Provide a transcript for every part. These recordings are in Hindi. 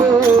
हो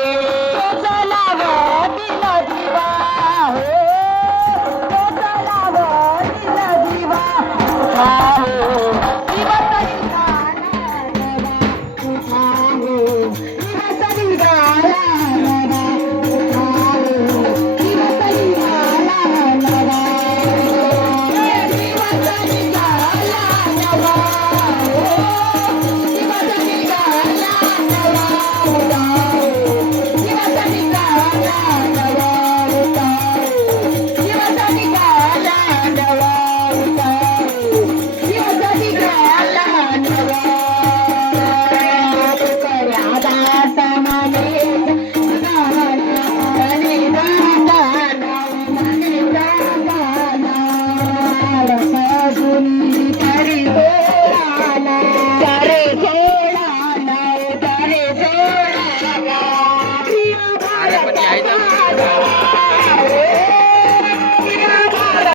ಸಮಲೇ